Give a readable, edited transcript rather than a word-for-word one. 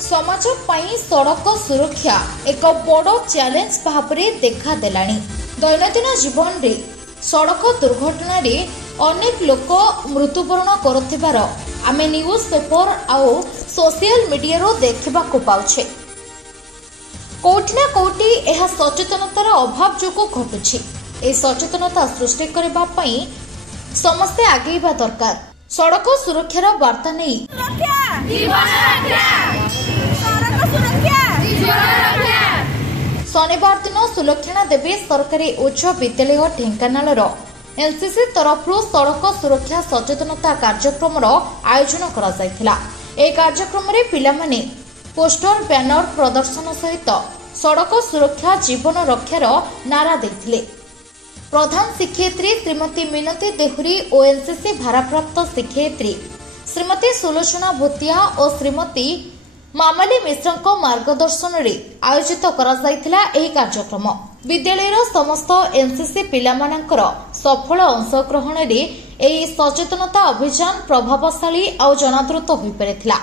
समाज पाई सड़क सुरक्षा एक बड़ चैलेंज भाव देखादेलानी। दैनंदिन जीवन रे सड़क दुर्घटना रे अनेक लोक मृत्युवरण करुथिबार आमे न्यूज पेपर आउ सोशल मीडिया रो देखिबा को पाउछे। कोठी ना कोठी एहा सचेतनतार अभाव जोगु घटुछि। ए सचेतनता सृष्टि करबा पई समस्ते आगेबा दरकार। सड़क सुरक्षार वार्ता नहीं शनिवार दिन सुलक्षणा देवी सरकारी उच्च विद्यालय ढेंकानाल एनसीसी तरफ सड़क सुरक्षा सचेतनता कार्यक्रम आयोजन करा। कार्यक्रम में पिलामाने पोस्टर बैनर प्रदर्शन सहित सड़क सुरक्षा जीवन रक्षार नारा देथिले। प्रधान शिक्षयित्री श्रीमती मिनती देहुरी और एनसीसी भारप्राप्त शिक्षयित्री श्रीमती सुलोचना भूतिया और श्रीमती मामली मिश्र मार्गदर्शन में आयोजित कार्यक्रम विद्यालय समस्त एनसीसी पिलामानंकर सफल अंशग्रहण में सचेतनता अभियान प्रभावशाली और जनादृत हो पारिथिला।